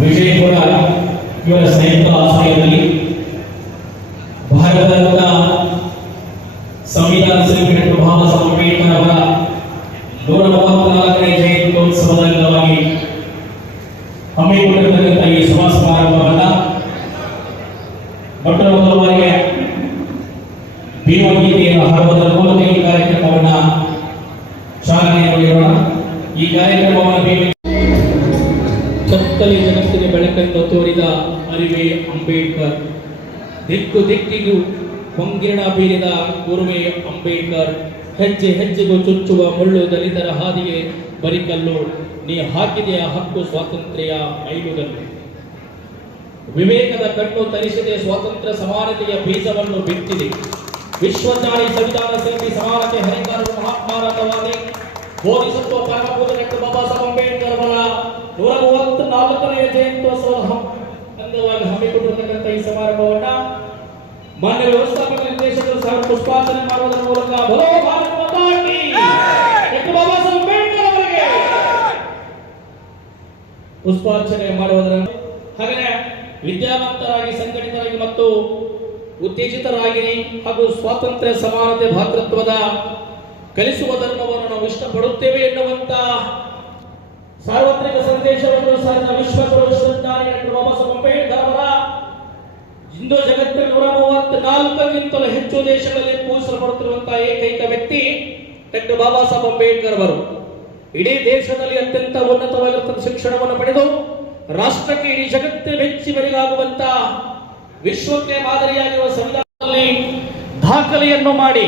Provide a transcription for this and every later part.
ವಿಜಯಪುರ ಇವರ ಸಂಯುಕ್ತ ಆಶ್ರಯದಲ್ಲಿ ಭಾರತದ ಸಂವಿಧಾನ ಶಿಲ್ಪಿ ಡಾಕ್ಟರ್ ಬಾಬಾ ಸಾಹೇಬ್ ಅಂಬೇಡ್ಕರ್ ಅವರ 134ನೇ ಜಯಂತ್ಯೋತ್ಸವದ ಅಂಗವಾಗಿ ಹಮ್ಮಿಕೊಂಡಿರತಕ್ಕಂಥ ಈ ಸಭಾ ಸಮಾರಂಭವನ್ನು ಮೊಟ್ಟ ಮೊದಲ ಬಾರಿಗೆ ಭೀಮಗೀತೆಯನ್ನು ಹಾಡುವುದರ ಮೂಲಕ ಈ ಕಾರ್ಯಕ್ರಮವನ್ನು ಚಾಲನೆ ನೀಡೋಣ. ಈ ಕಾರ್ಯಕ್ರಮವನ್ನು ಕತ್ತಲೆ ಜಗತ್ತಿಗೆ ಬೆಳಕನ್ನು ತೋರಿದ ಅರಿವೆ ಅಂಬೇಡ್ಕರ್, ದಿಕ್ಕು ದಿಕ್ಕಿಗೂ ಹೊಂಗಿರಣ ಬೀರಿದ ಗುರುವೆ ಅಂಬೇಡ್ಕರ್, ಹೆಜ್ಜೆ ಹೆಜ್ಜೆಗೂ ಚುಚ್ಚುವ ಮುಳ್ಳು ದಲಿತರ ಹಾದಿಗೆ ಬರಿಕಲ್ಲು, ನೀ ಹಾಕಿದೆಯ ಹಕ್ಕು ಸ್ವಾತಂತ್ರ್ಯ ಮೈಲುಗಲ್ಲು. ವಿವೇಕದ ಕಣ್ಣು ತರಿಸಿದೆ ಸ್ವಾತಂತ್ರ್ಯ ಸಮಾನತೆಯ ಬೀಜವನ್ನು ಬಿತ್ತಿದೆ. ವಿಶ್ವಜ್ಞಾನಿ ಸಂವಿಧಾನ ಶಿಲ್ಪಿ ಸಮಾನತೆ ಹರಿಕಾರರು ಮಹಾತ್ಮಾನಂದವಾದಿ ಬೋಧಿಸತ್ವ ಪರಮಪೂಜ್ಯ ಡಾಕ್ಟರ್ ಬಾಬಾ ಸಾಹೇಬ್ ಅಂಬೇಡ್ಕರ್ ಅವರ 134ನೇ ಜಯಂತ್ಯೋತ್ಸವದ ಅಂಗವಾಗಿ ಹಮ್ಮಿಕೊಂಡಿರತಕ್ಕಂಥ ಈ ಸಮಾರಂಭವನ್ನ ಮಾನ್ಯ ವ್ಯವಸ್ಥಾಪಕ ನಿರ್ದೇಶಕರು ಸಹ ಪುಷ್ಪಾರ್ಚನೆ ಮಾಡುವುದರ ಮೂಲಕ ಬಲೋ ಭಾರತ ಮಾತಾ ಕಿ ಡಾಕ್ಟರ್ ಬಾಬಾ ಸಾಹೇಬ್ ಅಂಬೇಡ್ಕರ್ ಅವರಿಗೆ ಪುಷ್ಪಾರ್ಚನೆ ಮಾಡುವುದರ ಹಾಗೆ ವಿದ್ಯಾವಂತರಾಗಿ ಸಂಘಟಿತರಾಗಿ ಮತ್ತು ಉತ್ತೇಜಿತರಾಗಿರಿ ಹಾಗೂ ಸ್ವಾತಂತ್ರ್ಯ ಸಮಾನತೆ ಭಾತೃತ್ವದ ಕಲಿಸುವ ಧರ್ಮವನ್ನು ನಾವು ಇಷ್ಟಪಡುತ್ತೇವೆ ಎನ್ನುವಂತ ಸಾರ್ವತ್ರಿಕ ಸಂದೇಶವನ್ನು ಸಾರಿದ ವಿಶ್ವಗುರು ವಿಶ್ವಜ್ಞಾನಿ ಡಾಕ್ಟರ್ ಬಾಬಾ ಸಾಹೇಬ್ ಅಂಬೇಡ್ಕರ್ ಅವರ ಇಂದು ಜಗತ್ತಿನ 134ಕ್ಕಿಂತಲೂ ಹೆಚ್ಚು ದೇಶಗಳಲ್ಲಿ ಪೂಜಿಸಲ್ಪಡುತ್ತಿರುವಂತಹ ಏಕೈಕ ವ್ಯಕ್ತಿ ಡಾಕ್ಟರ್ ಬಾಬಾ ಸಾಹೇಬ್ ಅಂಬೇಡ್ಕರ್ ಅವರು. ಇಡೀ ದೇಶದಲ್ಲಿ ಅತ್ಯಂತ ಉನ್ನತವಾಗಿರುವಂತಹ ಶಿಕ್ಷಣವನ್ನು ಪಡೆದು ರಾಷ್ಟ್ರಕ್ಕೆ ಇಡೀ ಜಗತ್ತಿನ ಮೆಚ್ಚಿ ಬೆರಗಾಗುವಂತ ವಿಶ್ವಕ್ಕೆ ಮಾದರಿಯಾಗಿರುವ ಸಂವಿಧಾನದಲ್ಲಿ ದಾಖಲೆಯನ್ನು ಮಾಡಿ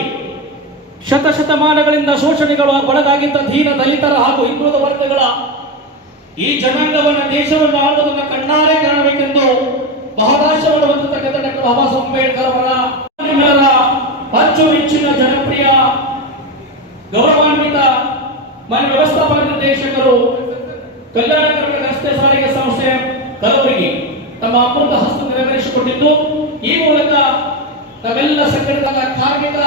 ಶತಶತಮಾನಗಳಿಂದ ಶೋಷಣೆಗಳು ಒಳಗಾಗಿದ್ದ ದೀನ ದಲಿತರ ಹಾಗೂ ಹಿಂದುಳಿದ ವರ್ಗಗಳ ಈ ಜನಾಂಗವನ್ನು ದೇಶವನ್ನು ಆಳುವುದನ್ನು ಕಣ್ಣಾರೆ ಕಾಣಬೇಕೆಂದು ಮಹದಾಶವನ್ನು ಹೊಂದಿರತಕ್ಕಂಥ ಡಾಕ್ಟರ್ ಬಾಬಾ ಸಾಹೇಬ್ ಅಂಬೇಡ್ಕರ್ ಅವರ ಅಚ್ಚುಮೆಚ್ಚಿನ ಜನಪ್ರಿಯ ಗೌರವಾನ್ವಿತ ಮಾನ್ಯ ವ್ಯವಸ್ಥಾಪಕ ನಿರ್ದೇಶಕರು ಕಲ್ಯಾಣ ಕರ್ನಾಟಕ ರಸ್ತೆ ಸಾರಿಗೆ ಸಂಸ್ಥೆ ಕಲಬುರಗಿ ತಮ್ಮ ಅಮೃತ ಹಸ್ತ ನೆರವೇರಿಸಿಕೊಂಡಿದ್ದು, ಈ ಮೂಲಕ ತಾವೆಲ್ಲ ಸಂಘಟಿತ ಕಾರ್ಮಿಕ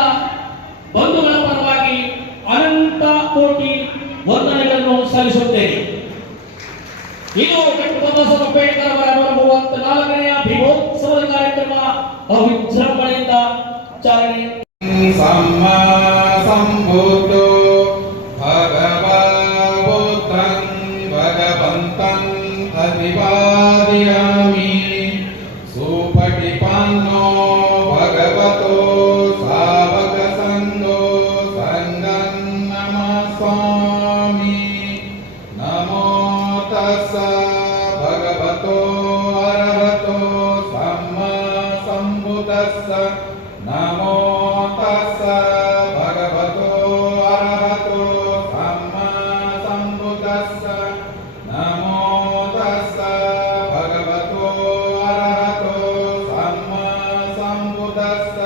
ಬಂಧುಗಳ ಪರವಾಗಿ ಅನಂತ ಕೋಟಿ ವಂದನೆಗಳನ್ನು ಸಲ್ಲಿಸುತ್ತೇನೆ. ಇದು ಡಾಕ್ಟರ್ ಬಾಬಾ ಸಾಹೇಬ್ ಅಂಬೇಡ್ಕರ್ ಅವರ 134ನೇ ಭೀಮೋತ್ಸವದ ಕಾರ್ಯಕ್ರಮ ಬಹು ವಿಜೃಂಭಣೆಯಿಂದ ಚಾಲನೆ. ಸಂಬುದ್ಧೋ ಭಗವತಂ ಭಗವಂತಂ ಅಭಿವಾದಯಾಮಿ ಸುಪಟಿಪನ್ನೋ ಭಗವತೋ ಸಾವಕ ಸಂಘೋ ಸಂಗಂ ನಮಸ್ಸಾಮಿ. ನಮೋ ತಸ್ಸ ಭಗವತೋ ಅರಹತೋ ಸಮ್ಮಾ ಸಂಬುದ್ದಸ್ಸ. ನಮೋ ತಸ್ಸ ಭಗವತೋ ಅರಹತೋ ಸಮ್ಮಾ ಸಂಬುದ್ದಸ್ಸ. ನಮೋ ತಸ್ಸ ಭಗವತೋ ಅರಹತೋ ಸಮ್ಮಾ ಸಂಬುದ್ದಸ್ಸ.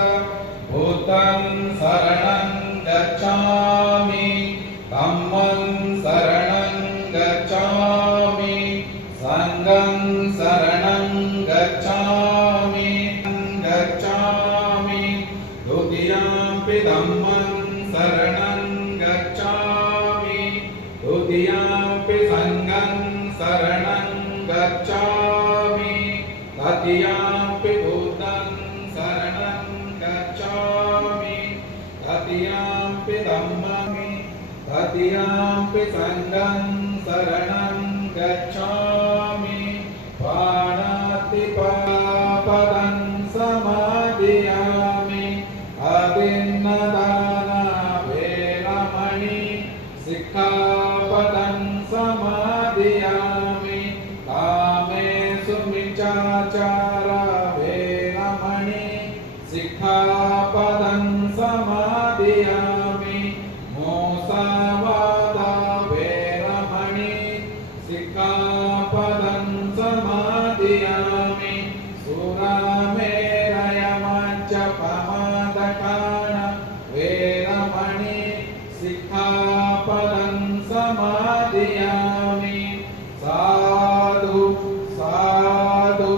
ಬುದ್ಧಂ ಶರಣಂ ಗಚ್ಛಾಮಿ ಧಮ್ಮಂ ಶರಣಂ ಗಚ್ಛಾಮಿ ಸಂಘಂ ಶರಣಂ ಗಚ್ಛಾಮಿ ಗಚ್ಛಾಮಿ. ದ್ವಿತೀಯಂಪಿ ಧಮ್ಮಂ ಶರಣಂ ಗಚ್ಛಾಮಿ ದ್ವಿತೀಯಂಪಿ ಸಂಘಂ ಶರಣಂ ಗಚ್ಛಾಮಿ ತೃತೀಯಂಪಿ ಬುದ್ಧಂ ಶರಣಂ ಗಚ್ಛಾಮಿ ತೃತೀಯಂಪಿ ಧಮ್ಮಂ ತೃತೀಯಂಪಿ ಸಂಘಂ ಶರಣಂ ಗಚ್ಛಾಮಿ. ಪಾಣಾತಿಪಾಪದಂ ಸಮಾಧಿಯಾಮಿ ಅಭಿನ್ನದಾನ ವೇರಮಣಿ ಸಿಕ್ಖಾಪದಂ ಸಮಾಧಿಯಾಮಿ. ಕಾಮೇಷು ಮಿಚ್ಛಾಚಾರ ವೇರಮಣಿ ಸಿಕ್ಖಾಪದಂ ಸಮಾಧಿಯಾಮಿ. ಮೋಸವಾದ ವೇರಮಣಿ ಸಿಕ್ಖಾಪದಂ ಸಮಾಧಿಯಾಮಿ. ಸುರಾಮೇರಯ ಮಜ್ಜಪಮಾದಕಾಣ ವೇರಮಣಿ ಸಿಕ್ಖಾಪದಂ ಸಮಾಧಿಯಾಮಿ. ಸಾಧು ಸಾಧು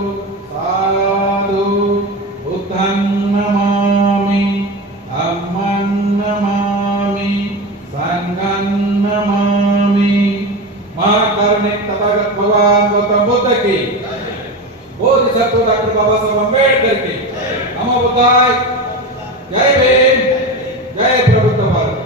ಸಾಧು भगवान गौतम बुद्ध की, बोधिसत्व डॉक्टर बाबा साहब अम्बेडकर की। नमो बुद्धाय। जय भीम, जय प्रबुद्ध भारत।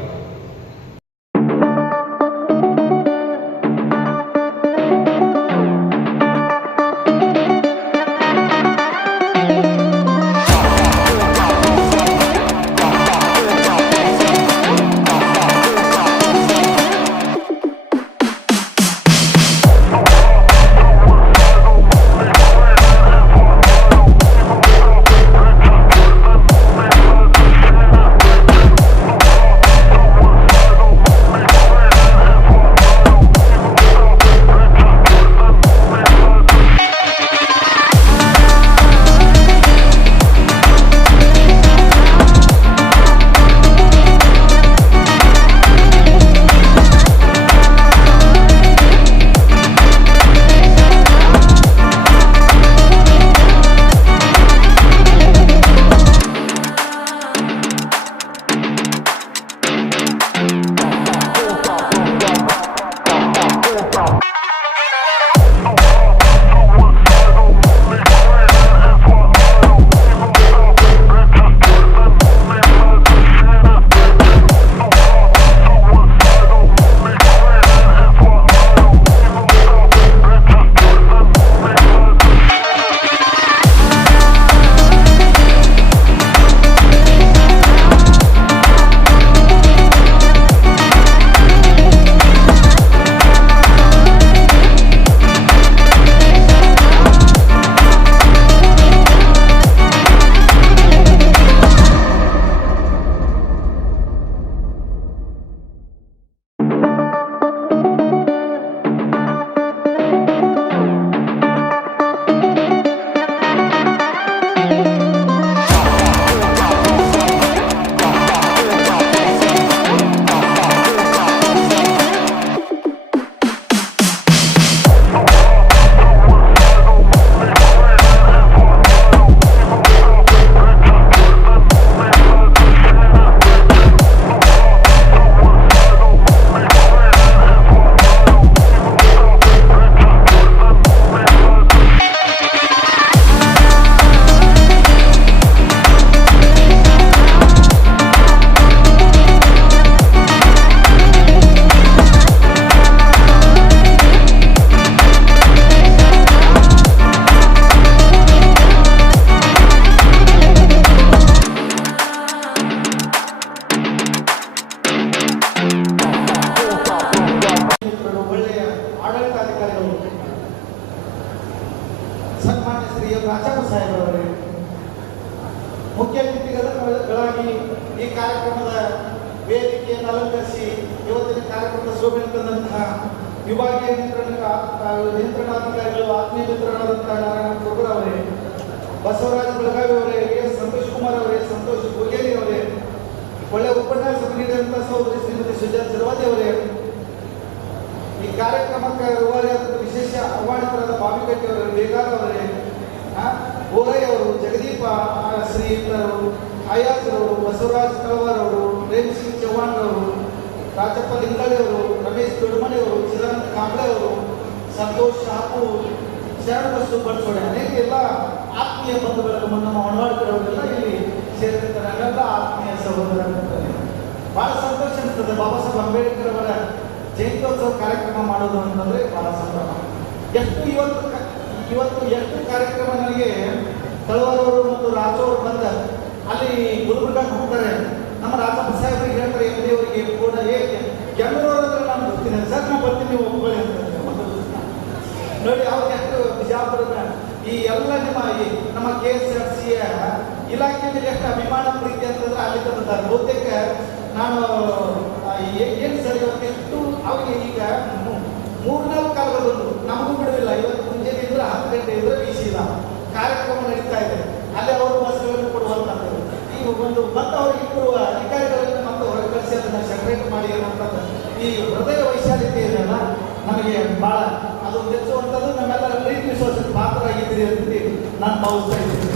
ಸನ್ಮಾನ್ಯ ಶ್ರೀ ರಾಜಪ್ಪ ಸಾಹೇಬರವರೇ, ಮುಖ್ಯ ಅತಿಥಿಗಳಾಗಿ ಈ ಕಾರ್ಯಕ್ರಮದ ವೇದಿಕೆಯನ್ನು ಅಲಂಕರಿಸಿ ಇವತ್ತಿನ ಕಾರ್ಯಕ್ರಮದ ಶೋಭೆ ತಂದಂತಹ ವಿಭಾಗೀಯ ನಿಯಂತ್ರಣಾಧಿಕಾರಿಗಳು ಆತ್ಮೀಯ ಮಿತ್ರರಾದಂತಹ ನಾರಾಯಣ ಕುರುಬರ್ ಅವರೇ, ಬಸವರಾಜ ಬೆಳಗಾವಿ ಅವರೇ, ಎಸ್ ಸಂತೋಷ್ ಕುಮಾರ್ ಅವರೇ, ಸಂತೋಷ್ ಗೋಗೇರಿ ಅವರೇ, ಒಳ್ಳೆ ಉಪನ್ಯಾಸ ನೀಡಿದಂತಹ ಸಹೋದರಿ ಶ್ರೀಮತಿ ಸುಜಾತ ಸರ್ವಾದಿ ಅವರೇ, ಈ ಕಾರ್ಯಕ್ರಮಕ್ಕೆ ವಿಶೇಷ ಆಹ್ವಾನಿತರಾದ ಬಾವಿಕಟ್ಟಿ ಅವರು, ಬೇಗಾರ್ ಅವರೇ, ಬೋರಯ್ಯ ಅವರು, ಜಗದೀಪ ಶ್ರೀಯುತರು, ಆಯಾಸರವರು, ಬಸವರಾಜ್ ಕಳವಾರ್ ಅವರು, ಪ್ರೇಮ್ ಸಿಂಗ್ ಚೌಹಾಣ್ ಅವರು, ರಾಜಪ್ಪ ಲಿಂಗಳಿ ಅವರು, ರಮೇಶ್ ದೊಡ್ಡಮಣಿ ಅವರು, ಚಿದಾನಂದ ಕಾಂಬ್ಳೆ ಅವರು, ಸಂತೋಷ್ ಶಾಪು, ಶರಣಬಸು ಬಡ್ಸೋಡೆ, ಅನೇಕ ಎಲ್ಲ ಆತ್ಮೀಯ ಬಂಧುಗಳು, ನಮ್ಮ ಹೊಣವಾಡ್ಕರವರೆಲ್ಲ ಇಲ್ಲಿ ಸೇರಿರ್ತಾರೆ. ನಾವೆಲ್ಲ ಆತ್ಮೀಯ ಸಹೋದರ. ಬಹಳ ಸಂತೋಷ ಅನಿಸ್ತದೆ ಬಾಬಾ ಸಾಹೇಬ್ ಅಂಬೇಡ್ಕರ್ ಅವರ ಜಯಂತ್ಯೋತ್ಸವ ಕಾರ್ಯಕ್ರಮ ಮಾಡೋದು ಅಂತಂದ್ರೆ ಬಹಳ ಸಂಭ್ರಮ. ಇವತ್ತು ಎಷ್ಟು ಕಾರ್ಯಕ್ರಮ ನನಗೆ ತಳವಾರವರು ಮತ್ತು ರಾಜವರು ಬಂದ ಅಲ್ಲಿ ಗುಲ್ಬರ್ಗಾಕ್ಕೆ ಹೋಗ್ತಾರೆ. ನಮ್ಮ ರಾಜಪ್ಪ ಸಾಹೇಬರಿಗೆ ಹೇಳ್ತಾರೆ, ಎಮ್ಮಡಿಯವರಿಗೆ ಕೂಡ ಕೆಮ್ಮೂರವರಂದ್ರೆ ನಾನು ಬರ್ತೀನಿ ಸರ್, ನಾನು ಬರ್ತೀನಿ, ನೀವು ಒಪ್ಕೊಳ್ಳಿ ಅಂತ ನೋಡಿ. ಅವ್ರಿಗೆ ಎಷ್ಟು ಬಿಜಾಪುರದ ಈ ಎಲ್ಲ ನಮ್ಮ KSRTC ಇಲಾಖೆಯಲ್ಲಿ ಎಷ್ಟು ಅಭಿಮಾನ ಪ್ರೀತಿ ಅಂತಂದ್ರೆ ಅಲ್ಲಿ ತಂದಿದ್ದಾರೆ. ಬಹುತೇಕ ನಾನು ಏನು ಸರ್ ಇವತ್ತು ಎಷ್ಟು ಅವ್ರಿಗೆ ಈಗ 3-4 ಕಾಲಗಳು ನಮಗೂ ಬಿಡುವಿಲ್ಲ. ಇವತ್ತು ಮುಂಜಾನೆ ಇದ್ರೆ 10 ಗಂಟೆ ಇದ್ರೆ ಬೀಸಿಲ್ಲ ಕಾರ್ಯಕ್ರಮ ನಡೀತಾ ಇದೆ. ಅಲ್ಲಿ ಅವರು ಬಸ್ಗಳನ್ನು ಕೊಡುವಂಥದ್ದು ಈಗ ಒಂದು ಮತ್ತೆ ಅವ್ರಿಗೆ ಇಬ್ಬರು ಅಧಿಕಾರಿಗಳನ್ನು ಮತ್ತೆ ಹೊರಗೆ ಕಳಿಸಿ ಅದನ್ನು ಸೆಪರೇಟ್ ಮಾಡಿ ಅನ್ನುವಂಥದ್ದು ಈ ಹೃದಯ ವೈಶಾಲ್ಯತೆ ಇದೆಯಲ್ಲ ನಮಗೆ ಭಾಳ ಅದು ಮೆಚ್ಚುವಂಥದ್ದು. ನಮ್ಮೆಲ್ಲರ ಪ್ರೀತಿ ವಿಶ್ವಾಸಕ್ಕೆ ಪಾತ್ರರಾಗಿದ್ದೀರಿ ಅಂತ ನಾನು ಭಾವಿಸ್ತಾ ಇದ್ದೀನಿ.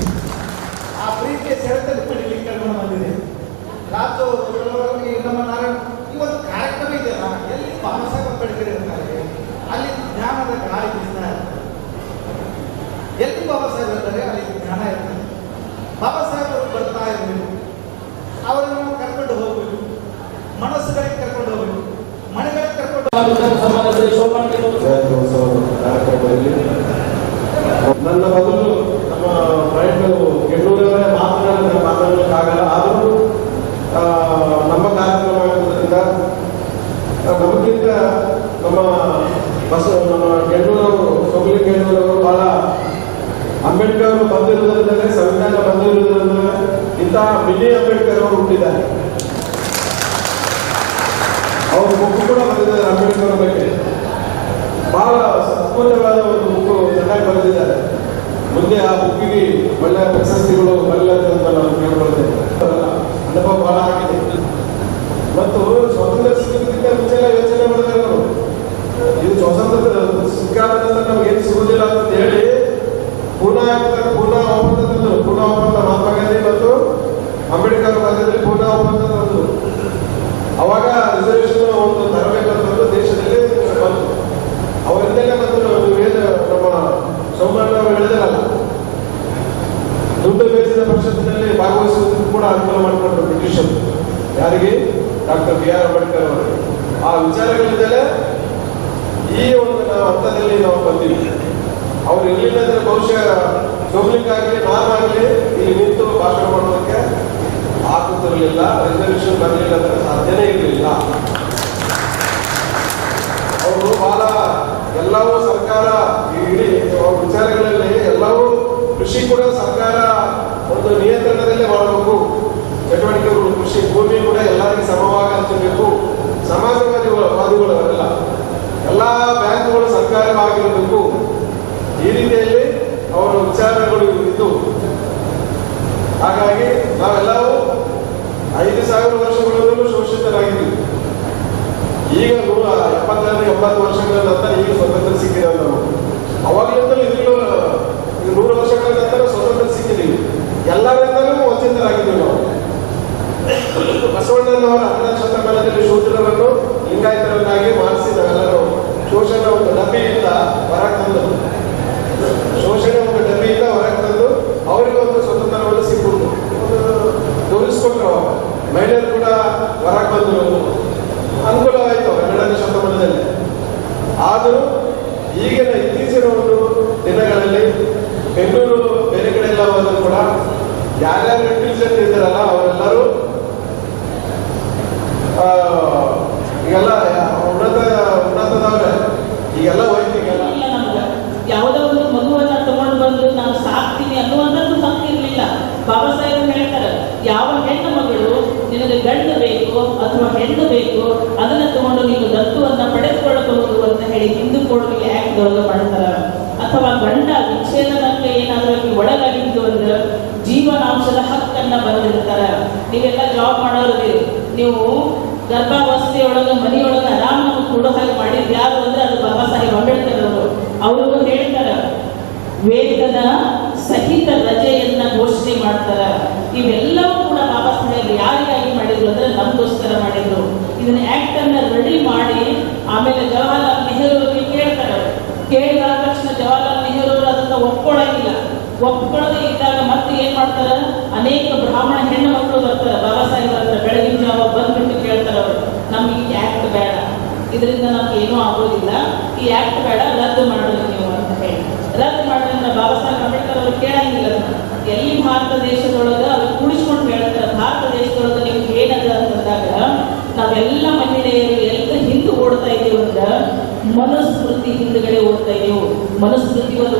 ಆ ಪ್ರೀತಿಯ ಸೆಳೆತಲ್ಲಿ ಪಡೀಲಿಕ್ಕೆ ಕರ್ಕೊಂಡು ಬಂದಿದೆ. ರಾಜು ನಮ್ಮ ನಾರಾಯಣ ಇವತ್ತು ಕಾರ್ಯಕ್ರಮ ಇದೆಯಲ್ಲ, ಎಲ್ಲಿ ಬಾಬಾ ಸಾಹೇಬ್ ಅಂಬೇಡ್ಕರ್ ಇರ್ತಾರೆ, ಅಲ್ಲಿ ಜ್ಞಾನದ ಗಾಳಿ ಬೀಸ್ತಾ ನನ್ನ ಮೊದಲು ನಮ್ಮ ಫ್ರೆಂಡ್ ಕೆಣ್ಣೂರವರೇ ಮಾತನಾಡಲಿಕ್ಕಾಗಲ್ಲ. ಆದರೂ ನಮ್ಮ ಕಾರ್ಯಕ್ರಮ ಆಗಿರೋದ್ರಿಂದ ನಮಗಿಂತ ನಮ್ಮ ಕೆಣ್ಣೂರವರು ಸೋಮಲಿ ಕೆಣ್ಣೂರವರು ಬಹಳ ಅಂಬೇಡ್ಕರ್ ಅವರು ಬಂದಿರುವುದರಿಂದಲೇ ಸಂವಿಧಾನ ಬಂದಿರುವುದರಿಂದ ಇಂತಹ ಮಿನಿ ಅಂಬೇಡ್ಕರ್ ಅವರು ಹುಟ್ಟಿದ್ದಾರೆ. ಅವ್ರ ಬುಕ್ ಕೂಡ ಬರೆದಿದ್ದಾರೆ ಅಂಬೇಡ್ಕರ್ ಅವರ ಬಗ್ಗೆ. ಬಹಳ ಅದ್ಭುತವಾದ ಒಂದು ಬುಕ್ ಚೆನ್ನಾಗಿ ಬರೆದಿದ್ದಾರೆ. ಮುಂದೆ ಆ ಬುಕ್ಕಿಗೆ ಒಳ್ಳೆಯ ಪ್ರಶಸ್ತಿಗಳು ಬರಲಿದೆ ಅಂತ ನಾನು ಕೇಳ್ಕೊಳ್ತೇನೆ. ಅನುಭವ ಬಹಳ ಆಗಿದೆ. ಮತ್ತು ಸ್ವಾತಂತ್ರ್ಯ ಸಿಗೋದಕ್ಕಿಂತ ಮುಂಚೆಲ್ಲ ಯೋಚನೆ ಮಾಡಿದ್ರೆ ಅವರು ಇದು ಸ್ವಾತಂತ್ರ್ಯ ಸಿಕ್ಕಾದ ನಮ್ಗೆ ಏನು ಸಿಗುವುದಿಲ್ಲ ಅಂತ ಹೇಳಿ ಪೂನಾ ಒಪ್ಪಂದ ತಂದರು. ಪೂನಾ ಒಪ್ಪಂದ ಮಹಾತ್ಮ ಗಾಂಧಿ ಮತ್ತು ಅಂಬೇಡ್ಕರ್ ಕಾಲದಲ್ಲಿ ಪೂನಾ ಒಪ್ಪಂದ ತಂದರು. ಅವಾಗ ರಿಸರ್ವೇಶನ್ ಒಂದು ತರಬೇಕಂತಂದು ದೇಶದಲ್ಲಿ ಬಂತು. ಅವರಿಂದಲೇ ಬಂದು ಏನು ನಮ್ಮ ಸೋಮಣ್ಣ ಅವರು ಹೇಳಿದಾರಲ್ಲ, ದುಡ್ಡು ಬೇಸಿದ ಪರಿಷತ್ತಿನಲ್ಲಿ ಭಾಗವಹಿಸುವುದಕ್ಕೂ ಕೂಡ ಅನುಕೂಲ ಮಾಡಿಕೊಂಡ್ರು ಬ್ರಿಟಿಷರು. ಯಾರಿಗೆ? ಡಾಕ್ಟರ್ ಬಿ ಆರ್ ಅಂಬೇಡ್ಕರ್ ಅವರು. ಆ ವಿಚಾರಗಳಿಂದಲೇ ಈ ಒಂದು ಹಂತದಲ್ಲಿ ನಾವು ಬಂದಿವಿ. ಅವ್ರು ಇರಲಿಲ್ಲ ಅಂದ್ರೆ ಬಹುಶಃ ಸೋಮ್ಲಿಕ್ಕಾಗಲಿ ನಾನಾಗಲಿ ಇಲ್ಲಿ ನಿಂತು ಭಾಷಣ ಮಾಡೋದಕ್ಕೆ ಆಗುತ್ತಿರಲಿಲ್ಲ. ರಿಸರ್ವೇಶನ್ ಬರಲಿಲ್ಲ ಅಂದ್ರೆ ಸಾಧ್ಯನೇ ಇರಲಿಲ್ಲ. ಅವರು ಬಹಳ ಎಲ್ಲವೂ ಸರ್ಕಾರ ಇಡೀ ವಿಚಾರಗಳಲ್ಲಿ ಎಲ್ಲವೂ ಕೃಷಿ ಕೂಡ ಸರ್ಕಾರ ಒಂದು ನಿಯಂತ್ರಣದಲ್ಲೇ ಮಾಡಬೇಕು. ಚಟುವಟಿಕೆಗಳು ಕೃಷಿ ಭೂಮಿ ಕೂಡ ಎಲ್ಲರಿಗೂ ಸಮವಾಗಿ ಹಂಚಬೇಕು. ಸಮಾಜವಾದಿಗಳು ಅವೆಲ್ಲ ಎಲ್ಲ ಬ್ಯಾಂಕ್ಗಳು ಸರ್ಕಾರವಾಗಿರಬೇಕು. ಈ ರೀತಿಯಲ್ಲಿ ಅವರ ವಿಚಾರಗಳು ಇದ್ದು ಹಾಗಾಗಿ ನಾವೆಲ್ಲವೂ 5,000 ವರ್ಷಗಳಲ್ಲೂ ಶೋಷಿತರಾಗಿದ್ದೀವಿ. ಈಗ 170 ವರ್ಷಗಳ ನಂತರ ಈಗ ಸ್ವತಂತ್ರ ಸಿಕ್ಕಿದೆ ನಾವು. ಅವಾಗಲಿಂದಲೂ ಇದರಲ್ಲೂ 100 ವರ್ಷಗಳ ನಂತರ ಸ್ವತಂತ್ರ ಸಿಕ್ಕಿದ್ದೀವಿ. ಎಲ್ಲರಿಂದಲೂ ವಂಚಿತರಾಗಿದ್ದೀವಿ ನಾವು. ಬಸವಣ್ಣನವರ 10ನೇ ಶತಮಾನದಲ್ಲಿ ಶೂದ್ರರನ್ನು ಲಿಂಗಾಯತರನ್ನಾಗಿ ಮಾಡಿಸಿ ನಾವೆಲ್ಲರೂ ಶೋಷಣೆ ಒಂದು ಡಬ್ಬಿಯಿಂದ ಹೊರಗೆ ತಂದು ಅವರಿಗೆ ಒಂದು ಸ್ವತಂತ್ರವನ್ನು ಸಿಕ್ಕುವುದು ತೋರಿಸ್ಕೊಟ್ರು. ಅವಾಗ ಮಹಿಳೆಯರು ಕೂಡ ಹೊರಗೆ ಬಂದರು. ಅನುಕೂಲವಾಯಿತು 12ನೇ ಶತಮಾನದಲ್ಲಿ. ಆದರೂ ಈಗಿನ ಇತ್ತೀಚಿನ ಒಂದು ದಿನಗಳಲ್ಲಿ ಬೆಂಗಳೂರು ಬೇರೆ ಕಡೆ ಎಲ್ಲ ಹೋದರೂ ಕೂಡ ಯಾರ್ಯಾರು ಇಂಟೆಲಿಜೆಂಟ್ ಇದ್ದಾರಲ್ಲ ಅವರೆಲ್ಲರೂ ಈಗೆಲ್ಲ ಉನ್ನತದವ್ರೆ ಈಗೆಲ್ಲ ಹೋಯ್ತೀಗೆಲ್ಲ ಯಾವುದೋ ಒಂದು ಮಗುವನ್ನ ತಗೊಂಡು ಬಂದು ನಾನು ಸಾಕ್ತೀನಿ ಅನ್ನುವಂಥದ್ದು ತಪ್ಪಿರ್ಲಿಲ್ಲ. ಬಾಬಾ ಸಾಹೇಬ್ ಹೇಳ್ತಾರೆ, ಯಾವ ಹೆಣ್ಣು ಮಗಳು ನಿನಗೆ ಗಂಡು ಬೇಕು ಅಥವಾ ಹೆಣ್ಣು ಬೇಕು ಅದನ್ನ ತಗೊಂಡು ನೀನು ದತ್ತುವನ್ನ ಪಡೆದುಕೊಳ್ಳಬಹುದು ಅಂತ ಹೇಳಿ ಹಿಂದೂ ಕೋಡ್ ಆಕ್ಟ್ ಒಳಗೆ ಮಾಡ್ತಾರ. ಅಥವಾ ಗಂಡ ವಿಚ್ಛೇದನಕ್ಕೆ ಏನಾದ್ರೂ ಒಳಗಾಗಿದ್ದು ಅಂದ್ರೆ ಜೀವನಾಂಶದ ಹಕ್ಕನ್ನ ಬರೆದಿರ್ತಾರ. ನೀವೆಲ್ಲ ಜಾಬ್ ಮಾಡೋರು, ನೀವು ಗರ್ಭಾವಸ್ಥೆಯೊಳಗೆ ಮನೆಯೊಳಗೆ ಆರಾಮ ಕೊಡೋ ಹಾಗೆ ಮಾಡಿದ್ ಯಾರು ಅಂದ್ರೆ ಅದು ಬಾಬಾ ಸಾಹೇಬ್ ಅಂಬೇಡ್ಕರ್ ಅವರು. ಅವರು ಹೇಳ್ತಾರ, ವೇತನ ಸಹಿತ ರಜೆಯನ್ನ ಘೋಷಣೆ ಮಾಡ್ತಾರ. ಇವೆಲ್ಲವೂ ಕೂಡ ಬಾಬಾ ಸಾಹೇಬ್ ಯಾರಿಗಾಗಿ ಮಾಡಿದ್ರು ಅಂದ್ರೆ ನಮ್ಗೋಸ್ಕರ ಮಾಡಿದ್ರು. ಇದನ್ನ ಆಕ್ಟ್ ಅನ್ನ ರೆಡಿ ಮಾಡಿ ಆಮೇಲೆ ಜವಾಹರ್ಲಾಲ್ ನೆಹರು ಅವರಿಗೆ ಕೇಳ್ತಾರೆ. ಕೇಳಿದ ತಕ್ಷಣ ಜವಾಹರ್ಲಾಲ್ ನೆಹರು ಅವರು ಅದನ್ನ ಒಪ್ಕೊಳ್ಳೋದಿಲ್ಲ. ಒಪ್ಕೊಳ್ಳದೆ ಇದ್ದಾಗ ಮತ್ತೆ ಏನ್ ಮಾಡ್ತಾರ, ಅನೇಕ ಬ್ರಾಹ್ಮಣ ಹೆಣ್ಣು ಮಕ್ಕಳು ಬರ್ತಾರೆ ಬಾಬಾ ಸಾಹೇಬ್ ಹತ್ರ. ಬೆಳಗಿನ ಜಾವ ಬಂದ್ಬಿಟ್ಟು ಕೇಳ್ತಾರ ಅವರು, ನಮ್ಗೆ ಈ ಆಕ್ಟ್ ಬೇಡ, ಇದರಿಂದ ನಮ್ಗೆ ಏನೂ ಆಗೋದಿಲ್ಲ, ಈ ಆಕ್ಟ್ ಬೇಡ, ರದ್ದು ಮಾಡೋದು ನೀವು ಅಂತ ಹೇಳಿ. ರದ್ದು ಮಾಡೋದ್ರಿಂದ ಬಾಬಾ ಸಾಹೇಬ್ ಅಂಬೇಡ್ಕರ್ ಅವರು ಕೇಳಂಗಿಲ್ಲ. ಎಲ್ಲಿ ಭಾರತ ದೇಶದೊಳಗೆ ಅವ್ರು ಕೂಡಿಸ್ಕೊಂಡು ಹೇಳ್ತಾರೆ, ಭಾರತ ದೇಶದೊಳಗೆ ನಿಮ್ಗೆ ಏನದ ಅಂತಂದಾಗ ನಾವೆಲ್ಲ ಮಹಿಳೆಯರು ಎಲ್ಲ ಹಿಂದೆ ಓಡ್ತಾ ಇದ್ದೀವಿ ಅಂದ್ರೆ ಮನುಸ್ಮೃತಿ ಹಿಂದುಗಡೆ ಓಡ್ತಾ ಇದ್ದೀವಿ. ಮನುಸ್ಮೃತಿ ಒಂದು